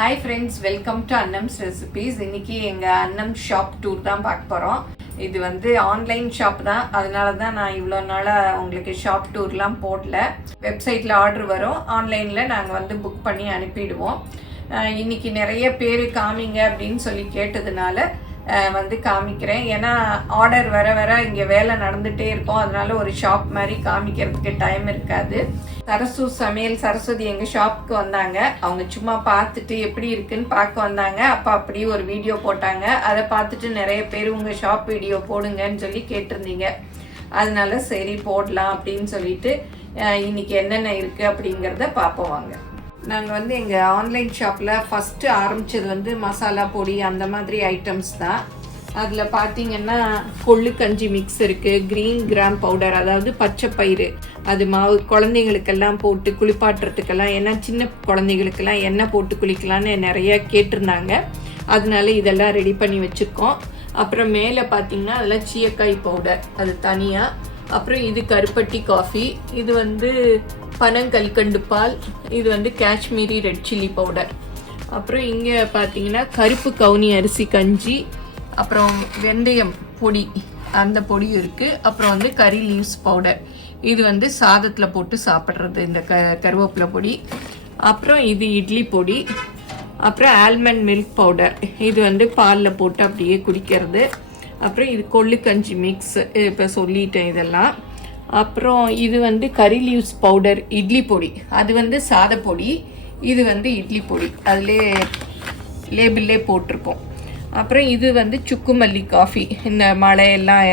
Hi friends, welcome to Annams recipes. இன்னைக்கு எங்க அன்னம் ஷாப் டூர் தான் பார்க்க போறோம். இது வந்து ஆன்லைன் ஷாப் தான். அதனால தான் நான் இவ்வளோ நாளா உங்களுக்கு ஷாப் டூர்லாம் போடல. வெப்சைட்ல ஆர்டர் வரும், ஆன்லைன்ல நாங்கள் வந்து புக் பண்ணி அனுப்பிடுவோம். இன்னைக்கு நிறைய பேர் காமிங்க அப்படின்னு சொல்லி கேட்டதுனால வந்து காமிக்கிறேன். ஏன்னா ஆர்டர் வர இங்கே வேலை நடந்துகிட்டே இருக்கும். அதனால ஒரு ஷாப் மாதிரி காமிக்கிறதுக்கு டைம் இருக்காது. சரஸ்வதி எங்கள் ஷாப்புக்கு வந்தாங்க. அவங்க சும்மா பார்த்துட்டு எப்படி இருக்குன்னு பார்க்க வந்தாங்க. அப்போ அப்படி ஒரு வீடியோ போட்டாங்க. அதை பார்த்துட்டு நிறைய பேர் உங்கள் ஷாப் வீடியோ போடுங்கன்னு சொல்லி கேட்டிருந்தீங்க. அதனால சரி போடலாம் அப்படின்னு சொல்லிட்டு இன்னைக்கு என்னென்ன இருக்குது அப்படிங்கிறத பார்ப்போம் வாங்க. நாங்கள் வந்து எங்கள் ஆன்லைன் ஷாப்பில் ஃபஸ்ட்டு ஆரம்பித்தது வந்து மசாலா பொடி அந்த மாதிரி ஐட்டம்ஸ் தான். அதில் பார்த்தீங்கன்னா கொள்ளு கஞ்சி மிக்ஸ் இருக்குது, க்ரீன் கிராம் பவுடர், அதாவது பச்சை பயிறு, அது மாவு குழந்தைங்களுக்கெல்லாம் போட்டு குளிப்பாட்டுறதுக்கெல்லாம், ஏன்னா சின்ன குழந்தைங்களுக்கெல்லாம் எண்ணெய் போட்டு குளிக்கலான்னு நிறைய கேட்டிருந்தாங்க. அதனால இதெல்லாம் ரெடி பண்ணி வச்சுருக்கோம். அப்புறம் மேலே பார்த்தீங்கன்னா அதெல்லாம் சீயக்காய் பவுடர், அது தனியாக. அப்புறம் இது கருப்பட்டி காஃபி, இது வந்து பனங்கல்கண்டு பால், இது வந்து காஷ்மீரி ரெட் சில்லி பவுடர். அப்புறம் இங்கே பார்த்தீங்கன்னா கருப்பு கவுனி அரிசி கஞ்சி, அப்புறம் வெந்தயம் பொடி, அந்த பொடியும் இருக்குது. அப்புறம் வந்து கறி லீவ்ஸ் பவுடர், இது வந்து சாதத்தில் போட்டு சாப்பிட்றது இந்த கருவேப்பிலை பொடி. அப்புறம் இது இட்லி பொடி. அப்புறம் ஆல்மண்ட் மில்க் பவுடர், இது வந்து பாலில் போட்டு அப்படியே குடிக்கிறது. அப்புறம் இது கொள்ளு கஞ்சி மிக்ஸ், இப்போ சொல்லிட்டேன் இதெல்லாம். அப்புறம் இது வந்து கறி லீவ்ஸ் பவுடர் இட்லி பொடி, அது வந்து சாத பொடி, இது வந்து இட்லி பொடி, அதிலே லேபிள்லே போட்டிருக்கோம். அப்புறம் இது வந்து சுக்குமல்லி காஃபி. இந்த மழையெல்லாம்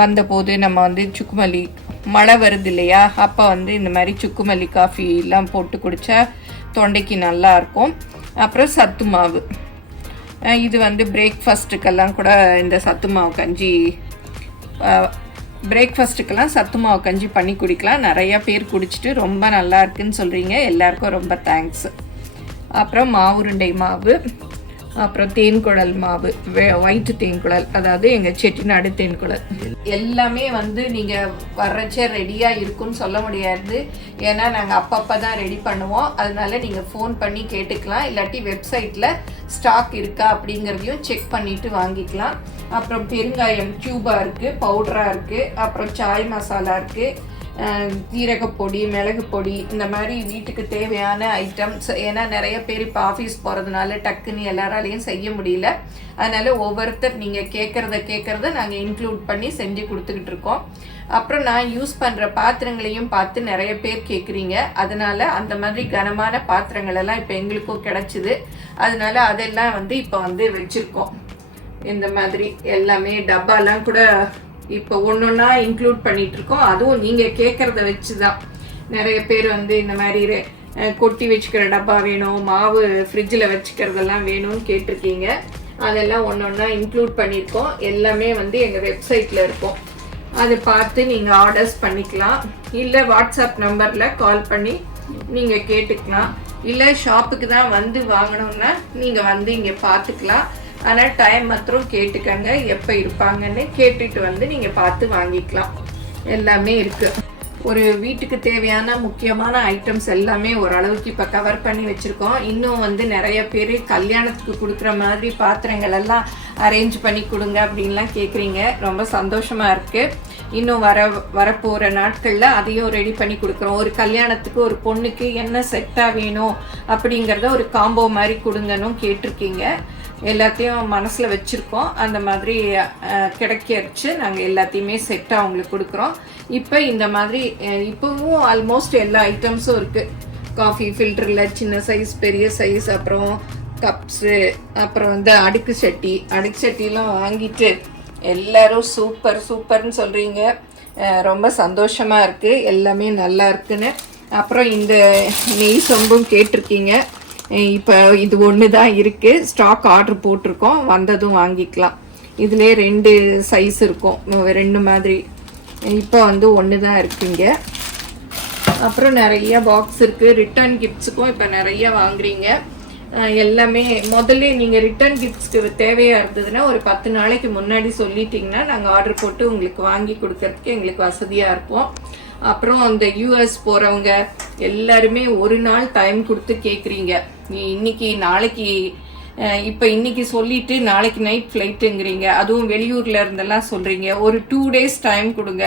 வந்தபோது நம்ம வந்து சுக்குமல்லி, மழை வருது இல்லையா, அப்போ வந்து இந்த மாதிரி சுக்குமல்லி காஃபிலாம் போட்டு குடித்தா தொண்டைக்கு நல்லாயிருக்கும். அப்புறம் சத்து மாவு, இது வந்து பிரேக்ஃபாஸ்ட்டுக்கெல்லாம் கூட இந்த சத்து மாவு கஞ்சி, பிரேக்ஃபாஸ்ட்டுக்கெல்லாம் சத்து மாவு கஞ்சி பண்ணி குடிக்கலாம். நிறையா பேர் குடிச்சிட்டு ரொம்ப நல்லா இருக்குன்னு சொல்கிறீங்க. எல்லாருக்கும் ரொம்ப தேங்க்ஸ். அப்புறம் மாவுருண்டை மாவு, அப்புறம் தேன்குழல் மாவு, ஒயிட் தேன்குழல், அதாவது எங்கள் செட்டிநாடு தேன்குழல். எல்லாமே வந்து நீங்கள் வர்றச்ச ரெடியாக இருக்குன்னு சொல்ல முடியாது. ஏன்னா நாங்கள் அப்பப்போ தான் ரெடி பண்ணுவோம். அதனால நீங்கள் ஃபோன் பண்ணி கேட்டுக்கலாம், இல்லாட்டி வெப்சைட்டில் ஸ்டாக் இருக்கா அப்படிங்கிறதையும் செக் பண்ணிவிட்டு வாங்கிக்கலாம். அப்புறம் பெருங்காயம் க்யூபாக இருக்குது, பவுடராக இருக்குது. அப்புறம் சாய் மசாலா இருக்குது, ஜீரகப்பொடி, மிளகு பொடி, இந்த மாதிரி வீட்டுக்கு தேவையான ஐட்டம்ஸ். ஏன்னா நிறைய பேர் இப்போ ஆஃபீஸ் போகிறதுனால டக்குன்னு எல்லாராலையும் செய்ய முடியல. அதனால் ஒவ்வொருத்தர் நீங்கள் கேட்குறத நாங்கள் இன்க்ளூட் பண்ணி செஞ்சு கொடுத்துக்கிட்டு இருக்கோம். அப்புறம் நான் யூஸ் பண்ணுற பாத்திரங்களையும் பார்த்து நிறைய பேர் கேட்குறீங்க. அதனால் அந்த மாதிரி கனமான பாத்திரங்கள் எல்லாம் இப்போ எங்களுக்கும் கிடச்சிது. அதனால அதெல்லாம் வந்து இப்போ வந்து வச்சுருக்கோம். இந்த மாதிரி எல்லாமே டப்பாலாம் கூட இப்போ ஒன்று ஒன்றா இன்க்ளூட் பண்ணிகிட்ருக்கோம். அதுவும் நீங்கள் கேட்குறத வச்சு தான். நிறைய பேர் வந்து இந்த மாதிரி கொட்டி வச்சுக்கிற டப்பா வேணும், மாவு ஃப்ரிட்ஜில் வச்சுக்கிறதெல்லாம் வேணும்னு கேட்டிருக்கீங்க. அதெல்லாம் ஒன்று ஒன்றா இன்க்ளூட் பண்ணியிருக்கோம். எல்லாமே வந்து எங்கள் வெப்சைட்டில் இருக்கும். அதை பார்த்து நீங்கள் ஆர்டர்ஸ் பண்ணிக்கலாம். இல்லை வாட்ஸ்அப் நம்பரில் கால் பண்ணி நீங்கள் கேட்டுக்கலாம். இல்லை ஷாப்புக்கு தான் வந்து வாங்கணுன்னா நீங்கள் வந்து இங்கே பார்த்துக்கலாம். ஆனால் டைம் மாத்திரம் கேட்டுக்கங்க, எப்போ இருப்பாங்கன்னு கேட்டுட்டு வந்து நீங்கள் பார்த்து வாங்கிக்கலாம். எல்லாமே இருக்குது. ஒரு வீட்டுக்கு தேவையான முக்கியமான ஐட்டம்ஸ் எல்லாமே ஓரளவுக்கு இப்போ கவர் பண்ணி வச்சுருக்கோம். இன்னும் வந்து நிறைய பேர் கல்யாணத்துக்கு கொடுக்குற மாதிரி பாத்திரங்கள் எல்லாம் அரேஞ்ச் பண்ணி கொடுங்க அப்படின்லாம் கேட்குறீங்க. ரொம்ப சந்தோஷமாக இருக்குது. இன்னும் வரப்போகிற நாட்களில் அதையும் ரெடி பண்ணி கொடுக்குறோம். ஒரு கல்யாணத்துக்கு ஒரு பொண்ணுக்கு என்ன செட்டாக வேணும் அப்படிங்கிறத ஒரு காம்போ மாதிரி கொடுங்கன்னு கேட்டிருக்கீங்க. எல்லாத்தையும் மனசில் வச்சுருக்கோம். அந்த மாதிரி கிடைக்கிறச்சு நாங்கள் எல்லாத்தையுமே செட்டாக அவங்களுக்கு கொடுக்குறோம். இப்போ இந்த மாதிரி இப்போவும் ஆல்மோஸ்ட் எல்லா ஐட்டம்ஸும் இருக்குது. காஃபி ஃபில்டரில் சின்ன சைஸ், பெரிய சைஸ், அப்புறம் கப்ஸு, அப்புறம் வந்து அடுக்கு சட்டிலாம் வாங்கிட்டு எல்லோரும் சூப்பர்னு சொல்கிறீங்க. ரொம்ப சந்தோஷமாக இருக்குது, எல்லாமே நல்லா இருக்குன்னு. அப்புறம் இந்த நெய் சொம்பும் கேட்டிருக்கீங்க. இப்போ இது ஒன்று தான் இருக்குது. ஸ்டாக் ஆர்டர் போட்டிருக்கோம், வந்ததும் வாங்கிக்கலாம். இதிலே 2 சைஸ் இருக்கும், 2 மாதிரி. இப்போ வந்து ஒன்று தான் இருக்குங்க. அப்புறம் நிறைய பாக்ஸ் இருக்குது. ரிட்டர்ன் கிஃப்ட்ஸுக்கும் இப்போ நிறைய வாங்குறீங்க. எல்லாமே முதல்ல நீங்கள் ரிட்டர்ன் கிஃப்ட்ஸ்க்கு தேவையாக இருந்ததுன்னா ஒரு 10 நாளைக்கு முன்னாடி சொல்லிட்டிங்கன்னா நாங்கள் ஆர்டர் போட்டு உங்களுக்கு வாங்கி கொடுக்கறதுக்கு எங்களுக்கு வசதியாக இருக்கும். அப்புறம் அந்த யூஎஸ் போகிறவங்க எல்லாருமே ஒரு நாள் டைம் கொடுத்து கேட்குறீங்க. இன்னைக்கு நாளைக்கு இப்போ இன்றைக்கி சொல்லிவிட்டு நாளைக்கு நைட் ஃப்ளைட்டுங்கிறீங்க, அதுவும் வெளியூரில் இருந்தெல்லாம் சொல்கிறீங்க. ஒரு 2 days டைம் கொடுங்க,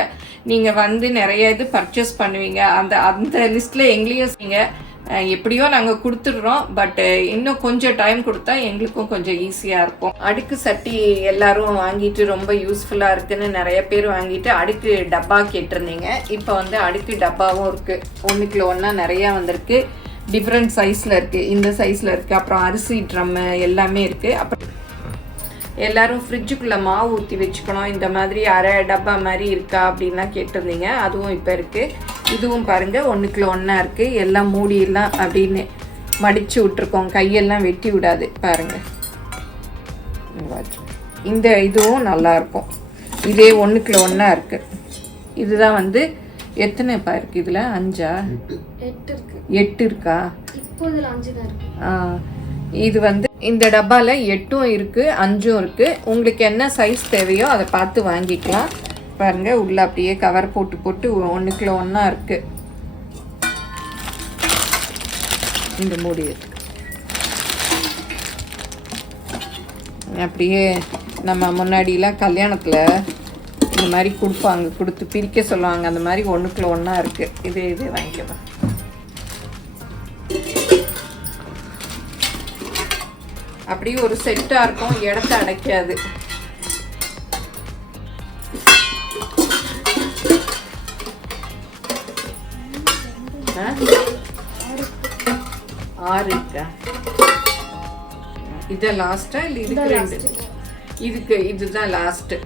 நீங்கள் வந்து நிறைய இது பர்ச்சேஸ் பண்ணுவீங்க. அந்த லிஸ்ட்டில் எங்களையும் நீங்கள் எப்படியோ நாங்கள் கொடுத்துட்றோம். பட்டு இன்னும் கொஞ்சம் டைம் கொடுத்தா எங்களுக்கும் கொஞ்சம் ஈஸியாக இருக்கும். அடுக்கு சட்டி எல்லோரும் வாங்கிட்டு ரொம்ப யூஸ்ஃபுல்லாக இருக்குதுன்னு நிறைய பேர் வாங்கிட்டு அடுக்கு டப்பா கேட்டிருந்தீங்க. இப்போ வந்து அடுக்கு டப்பாவும் இருக்குது, 1 ஒன்றா நிறையா வந்திருக்கு. டிஃப்ரெண்ட் சைஸில் இருக்குது, இந்த சைஸில் இருக்குது. அப்புறம் அரிசி ட்ரம்மு எல்லாமே இருக்குது. அப்புறம் எல்லோரும் ஃப்ரிட்ஜுக்குள்ளே மாவு ஊற்றி வச்சுக்கணும், இந்த மாதிரி அரை டப்பா மாதிரி இருக்கா அப்படின்லாம் கேட்டிருந்தீங்க. அதுவும் இப்போ இருக்குது. இதுவும் பாருங்கள் 1 ஒன்றா இருக்குது. எல்லாம் மூடியெல்லாம் அப்படின்னு மடித்து விட்ருக்கோம், கையெல்லாம் வெட்டி விடாது பாருங்கள். இந்த இதுவும் நல்லாயிருக்கும், இதே 1 ஒன்றா இருக்குது. இதுதான் வந்து எத்தனை பா இருக்குது இதில்? 8 இருக்கா? இது வந்து இந்த டப்பாவில் 8 இருக்குது, 5 இருக்குது. உங்களுக்கு என்ன சைஸ் தேவையோ அதை பார்த்து வாங்கிக்கலாம். பாருங்கள், உள்ளே அப்படியே கவர் போட்டு 1 ஒன்றா இருக்குது. இந்த மூடி அப்படியே நம்ம முன்னாடிலாம் கல்யாணத்தில் இந்த மாதிரி கொடுப்பாங்க, கொடுத்து பிரிக்க சொல்லுவாங்க. அந்த மாதிரி 1 ஒன்றா இருக்குது. இதே வாங்கிக்கலாம். அப்படியே ஒரு செட்டாக இருக்கும், இடத்த அடைக்காது. ஆறு இருக்கா? இதை லாஸ்ட்டா இல்லை இதுக்கு இதுதான் லாஸ்ட்டு.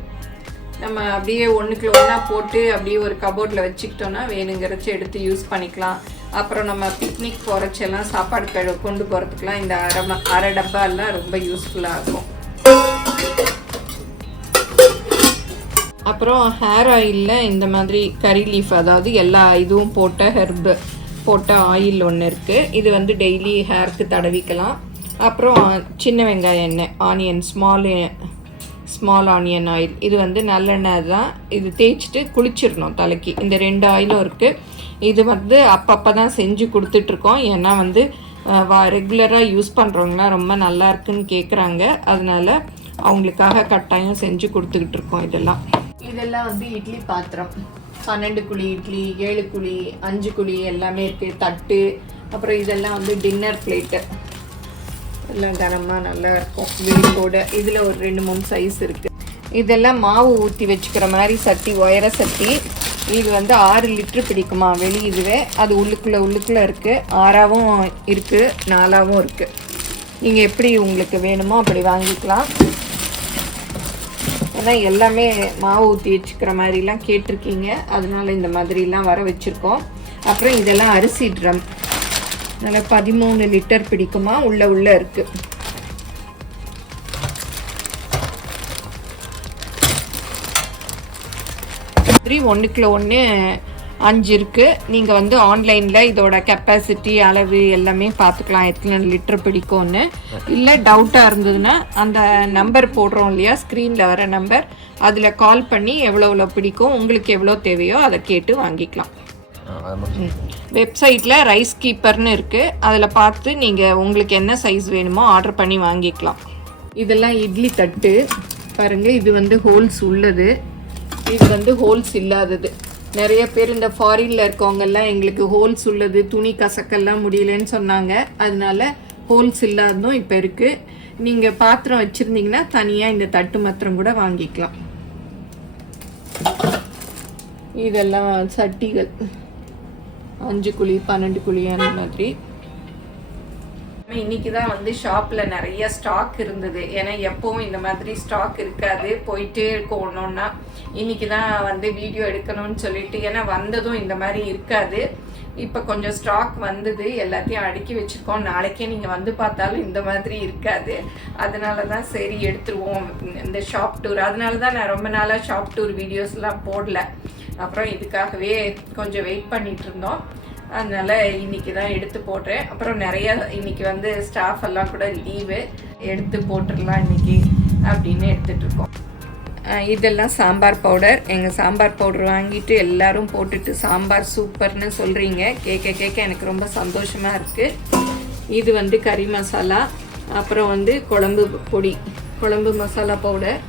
நம்ம அப்படியே 1 ஒன்றா போட்டு அப்படியே ஒரு கபோர்டில் வச்சுக்கிட்டோன்னா வேணுங்கிறச்சு எடுத்து யூஸ் பண்ணிக்கலாம். அப்புறம் நம்ம பிக்னிக் போகிறச்செல்லாம் சாப்பாடு கொண்டு போகிறதுக்கெலாம் இந்த அரை டப்பாலாம் ரொம்ப யூஸ்ஃபுல்லாக இருக்கும். அப்புறம் ஹேர் ஆயிலில் இந்த மாதிரி கறி லீஃப், அதாவது எல்லா இதுவும் போட்ட ஹெர்பு போட்ட ஆயில் ஒன்று இருக்குது. இது வந்து டெய்லி ஹேருக்கு தடவிக்கலாம். அப்புறம் சின்ன வெங்காய எண்ணெய், ஆனியன், ஸ்மால் ஆனியன் ஆயில், இது வந்து நல்லெண்ணெய் தான். இது தேய்ச்சிட்டு குளிச்சிடணும் தலைக்கு. இந்த 2 ஆயிலும் இருக்குது. இது வந்து அப்பப்போ தான் செஞ்சு கொடுத்துட்ருக்கோம். ஏன்னா வந்து ரெகுலராக யூஸ் பண்ணுறவங்களாம் ரொம்ப நல்லா இருக்குன்னு கேட்குறாங்க. அதனால் அவங்களுக்காக கட்டாயம் செஞ்சு கொடுத்துக்கிட்டு இருக்கோம். இதெல்லாம் வந்து இட்லி பாத்திரம், 12 குழி இட்லி, 7 குழி, 5 குழி எல்லாமே இருக்குது. தட்டு, அப்புறம் இதெல்லாம் வந்து டின்னர் பிளேட்டு எல்லாம் கனமாக நல்லா இருக்கும் வீட்டோட. இதில் ஒரு 2-3 சைஸ் இருக்குது. இதெல்லாம் மாவு ஊற்றி வச்சுக்கிற மாதிரி சட்டி, உயர சட்டி. இது வந்து 6 லிட்டர் பிடிக்குமா வெளி. இதுவே அது உள்ளுக்குள்ளே இருக்குது. 6ஆவும் இருக்குது, 4ஆவும் இருக்குது. நீங்கள் எப்படி உங்களுக்கு வேணுமோ அப்படி வாங்கிக்கலாம். ஏன்னா எல்லாமே மாவு ஊற்றி வச்சுக்கிற மாதிரிலாம் கேட்டிருக்கீங்க, அதனால இந்த மாதிரிலாம் வர வச்சுருக்கோம். அப்புறம் இதெல்லாம் அரிசி ட்ரம், நல்லா 13 லிட்டர் பிடிக்குமா, உள்ளே இருக்குது. இப்படி 1 ஒன்று 5 இருக்குது. நீங்கள் வந்து ஆன்லைனில் இதோட கெப்பாசிட்டி, அளவு எல்லாமே பார்த்துக்கலாம், எத்தனை லிட்டர் பிடிக்கும்னு. இல்லை டவுட்டாக இருந்ததுன்னா அந்த நம்பர் போடுறோம் இல்லையா, ஸ்க்ரீனில் வர நம்பர், அதில் கால் பண்ணி எவ்வளோ பிடிக்கும், உங்களுக்கு எவ்வளோ தேவையோ அதை கேட்டு வாங்கிக்கலாம். வெப்சைட்டில் ரைஸ் கீப்பர்னு இருக்குது, அதில் பார்த்து நீங்கள் உங்களுக்கு என்ன சைஸ் வேணுமோ ஆர்டர் பண்ணி வாங்கிக்கலாம். இதெல்லாம் இட்லி தட்டு பாருங்கள். இது வந்து ஹோல்ஸ் உள்ளது, இது வந்து ஹோல்ஸ் இல்லாதது. நிறைய பேர் இந்த ஃபாரினில் இருக்கவங்கெல்லாம் எங்களுக்கு ஹோல்ஸ் உள்ளது, துணி கசக்கெல்லாம் முடியலன்னு சொன்னாங்க. அதனால ஹோல்ஸ் இல்லாததும் இப்போ இருக்குது. நீங்கள் பாத்திரம் வச்சுருந்தீங்கன்னா தனியாக இந்த தட்டு மாத்திரம் கூட வாங்கிக்கலாம். இதெல்லாம் சட்டிகள், 5 குழி, 12 குழி அந்த மாதிரி. இன்னைக்கு தான் வந்து ஷாப்பில் நிறைய ஸ்டாக் இருந்தது. ஏன்னா எப்பவும் இந்த மாதிரி ஸ்டாக் இருக்காது, போயிட்டே இருக்கும் ஒன்றொன்னா. இன்னைக்கு தான் வந்து வீடியோ எடுக்கணும்னு சொல்லிட்டு, ஏன்னா வந்ததும் இந்த மாதிரி இருக்காது. இப்போ கொஞ்சம் ஸ்டாக் வந்தது, எல்லாத்தையும் அடுக்கி வச்சுருக்கோம். நாளைக்கே நீங்கள் வந்து பார்த்தாலும் இந்த மாதிரி இருக்காது. அதனால தான் சரி எடுத்துருவோம் இந்த ஷாப் டூர். அதனால தான் நான் ரொம்ப நாளாக ஷாப் டூர் வீடியோஸ்லாம் போடல. அப்புறம் இதுக்காகவே கொஞ்சம் வெயிட் பண்ணிகிட்டு இருந்தோம். அதனால் இன்றைக்கி தான் எடுத்து போடுறேன். அப்புறம் நிறையா இன்றைக்கி வந்து ஸ்டாஃப் எல்லாம் கூட லீவு, எடுத்து போட்டுடலாம் இன்றைக்கி அப்படின்னு எடுத்துகிட்ருக்கோம். இதெல்லாம் சாம்பார் பவுடர். எங்கள் சாம்பார் பவுடர் வாங்கிட்டு எல்லோரும் போட்டுட்டு சாம்பார் சூப்பர்னு சொல்கிறீங்க. கேட்க எனக்கு ரொம்ப சந்தோஷமாக இருக்குது. இது வந்து கறி மசாலா, அப்புறம் வந்து குழம்பு பொடி, குழம்பு மசாலா பவுடர்,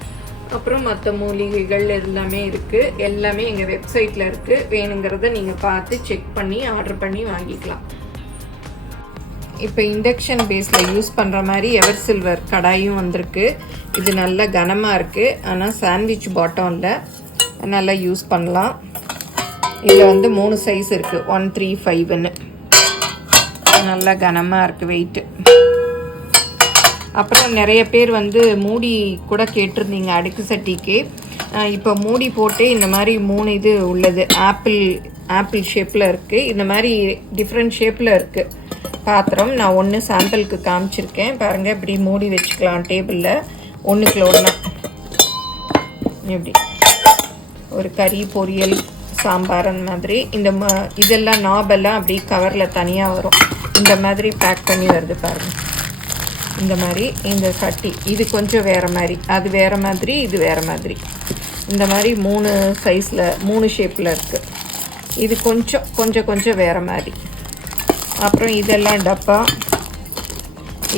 அப்புறம் மற்ற மூலிகைகள் எல்லாமே இருக்குது. எல்லாமே எங்கள் வெப்சைட்டில் இருக்குது. வேணுங்கிறத நீங்கள் பார்த்து செக் பண்ணி ஆர்டர் பண்ணி வாங்கிக்கலாம். இப்போ இண்டக்ஷன் பேஸில் யூஸ் பண்ணுற மாதிரி எவர் சில்வர் கடாயும் வந்திருக்கு. இது நல்ல கனமாக இருக்குது, ஆனால் சாண்ட்விச் பாட்டம் இல்லை, நல்லா யூஸ் பண்ணலாம். இதில் வந்து 3 சைஸ் இருக்குது, 135ன்னு. நல்லா கனமாக இருக்குது வெயிட்டு. அப்புறம் நிறைய பேர் வந்து மூடி கூட கேட்டிருந்தீங்க அடுக்கு சட்டிக்கு. இப்போ மூடி போட்டு இந்த மாதிரி 3 இது உள்ளது. ஆப்பிள் ஷேப்பில் இருக்குது. இந்த மாதிரி டிஃப்ரெண்ட் ஷேப்பில் இருக்குது பாத்திரம். நான் ஒன்று சாம்பிளுக்கு காமிச்சிருக்கேன் பாருங்கள். இப்படி மூடி வச்சுக்கலாம் டேபிளில், ஒன்றுக்குள்ள ஒன்றா. எப்படி ஒரு கறி பொரியல் சாம்பார் அந்த மாதிரி. இந்த இதெல்லாம் நாபெல்லாம் அப்படி கவரில் தனியாக வரும். இந்த மாதிரி பேக் பண்ணி வருது பாருங்கள். இந்த மாதிரி இந்த சட்டி இது கொஞ்சம் வேறு மாதிரி, அது வேறு மாதிரி, இது வேறு மாதிரி. இந்த மாதிரி 3 சைஸில் 3 ஷேப்பில் இருக்குது. இது கொஞ்சம் வேறு மாதிரி. அப்புறம் இதெல்லாம் டப்பா.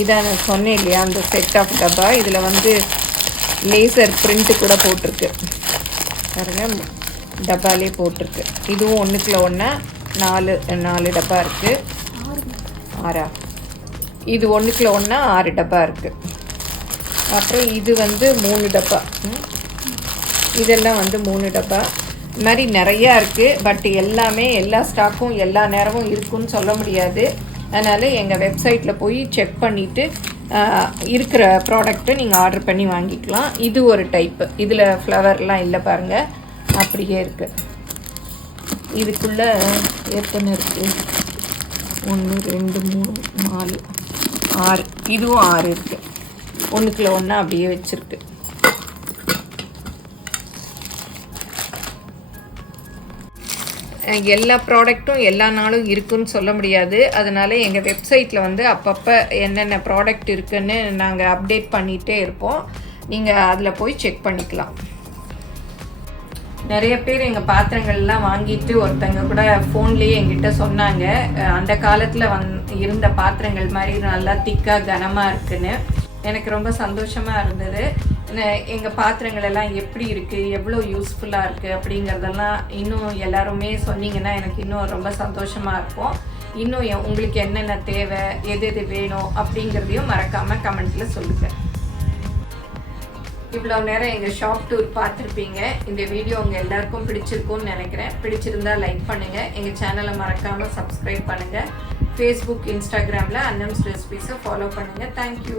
இதான் நான் சொன்னேன் இல்லையா, அந்த செட் ஆஃப் டப்பா. இதில் வந்து லேசர் பிரிண்ட்டு கூட போட்டிருக்கு பாருங்க, டப்பாலே போட்டிருக்கு. இதுவும் ஒன்றுக்குள்ள ஒன்றா 4 டப்பா இருக்குது. 6 இது ஒன்றுக்குள்ள ஒன்றா 6 டப்பா இருக்குது. அப்புறம் இது வந்து 3 டப்பா. இதெல்லாம் வந்து 3 டப்பா. இது மாதிரி நிறையா இருக்குது. பட் எல்லாமே எல்லா ஸ்டாக்கும் எல்லா நேரமும் இருக்குன்னு சொல்ல முடியாது. அதனால் எங்கள் வெப்சைட்டில் போய் செக் பண்ணிவிட்டு இருக்கிற ப்ராடக்ட்டை நீங்கள் ஆர்டர் பண்ணி வாங்கிக்கலாம். இது ஒரு டைப்பு. இதில் ஃப்ளவர்லாம் இல்லை பாருங்கள், அப்படியே இருக்குது. இதுக்குள்ளே எத்தனை இருக்குது? 1 2 3 4 6. இதுவும் 6 இருக்குது. ஒன்றுக்குள்ள ஒன்றா அப்படியே வச்சுருக்கு. எல்லா ப்ராடக்ட்டும் எல்லா நாளும் இருக்குன்னு சொல்ல முடியாது. அதனால் எங்கள் வெப்சைட்டில் வந்து அப்பப்போ என்னென்ன ப்ராடக்ட் இருக்குன்னு நாங்கள் அப்டேட் பண்ணிகிட்டே இருப்போம். நீங்கள் அதில் போய் செக் பண்ணிக்கலாம். நிறைய பேர் எங்கள் பாத்திரங்கள்லாம் வாங்கிட்டு ஒருத்தங்க கூட ஃபோன்லேயே எங்கிட்ட சொன்னாங்க, அந்த காலத்தில் இருந்த பாத்திரங்கள் மாதிரி நல்லா திக்காக கனமாக இருக்குன்னு. எனக்கு ரொம்ப சந்தோஷமாக இருந்தது. எங்கள் பாத்திரங்கள் எல்லாம் எப்படி இருக்குது, எவ்வளோ யூஸ்ஃபுல்லாக இருக்குது அப்படிங்கிறதெல்லாம் இன்னும் எல்லாருமே சொன்னீங்கன்னா எனக்கு இன்னும் ரொம்ப சந்தோஷமாக இருக்கும். இன்னும் உங்களுக்கு என்னென்ன தேவை, எது வேணும் அப்படிங்கிறதையும் மறக்காமல் கமெண்ட்டில் சொல்லுங்கள். இவ்வளோ நேரம் எங்கள் ஷாப் டூர் பார்த்துருப்பீங்க. இந்த வீடியோ உங்கள் எல்லாருக்கும் பிடிச்சிருக்கும்னு நினைக்கிறேன். பிடிச்சிருந்தா லைக் பண்ணுங்கள். எங்கள் சேனலை மறக்காமல் சப்ஸ்கிரைப் பண்ணுங்கள். ஃபேஸ்புக், இன்ஸ்டாகிராமில் அன்னம்ஸ் ரெசிபீஸை ஃபாலோ பண்ணுங்கள். தேங்க்யூ.